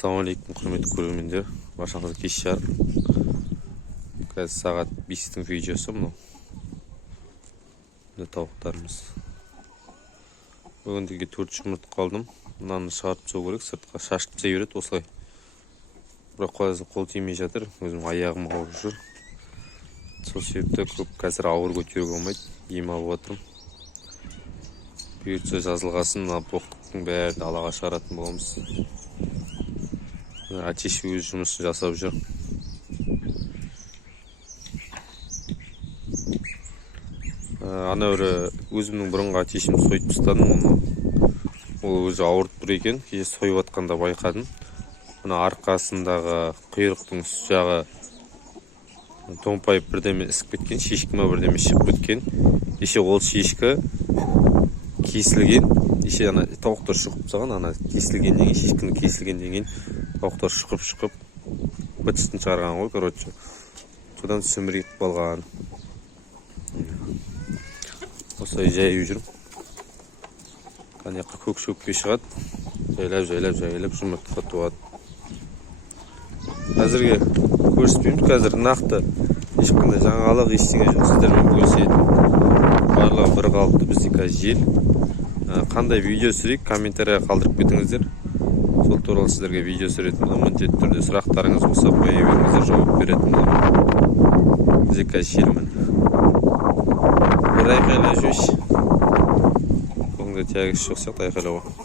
Ассалаумағалейкум, құрметті көрермендер. Баршаңызға кеш жарық. Қазір сағат 5-тің видеосы мынау. Мына тауықтарымыз. Бүгіндегі 4 жұмыртқа қалдым. Мынаны шығарып тастау керек, сыртқа шашып тастай береді осылай. Бірақ қол тимей жатыр. Өзім аяғым ауырып жүр. Сол себепті көп қазір ауыр көтеруге болмайды. Ем алып отырмын. Бұйыртса жазылғасын, боқтықтың бәрі далаға шығаратын боламыз. Атеш өз жұмысын жасап жүр. Ана өзімнің бұрынғы атешімді сойып тастадым. Ол өзі ауырып тұр екен. Кеше сойып атқанда байқадым. Мына арқасындағы құйрықтың жағы томпайып бірдеме ісіп кеткен, шешкі ме бірдеме шығып кеткен. Еше ол шешкі кесілген. Еше ана тауықтар шұқып тастаған, ана кесілгеннен кейін, шешкінің кесілгеннен кейін тауықтар шұқып бытыстын шығарған ғой, короче. Содан сүмірейіп болған. Осылай жайып жүрмін. Қанеққа көк шөпке шығады. Жайлап жұмыртқа туады. Қазірге көріспейміз. Қазір нақты ешқандай жаңалық ештеңе жоқ. Сіздермен бөлісетін. Барлығы бір қалыпты, бізде қазір жел. Қандай видео түсірейік, комментария қалдырып кетіңіздер. Сол туралы сіздерге видео түсіретін. Міндетті түрде сұрақтарыңыз болса қоя беріңіздер, жауап беретін. Бізде қазір желмін. Бір айқайла жүрші. Бүгінгі тягіз жоқ сияқты айқайлауға.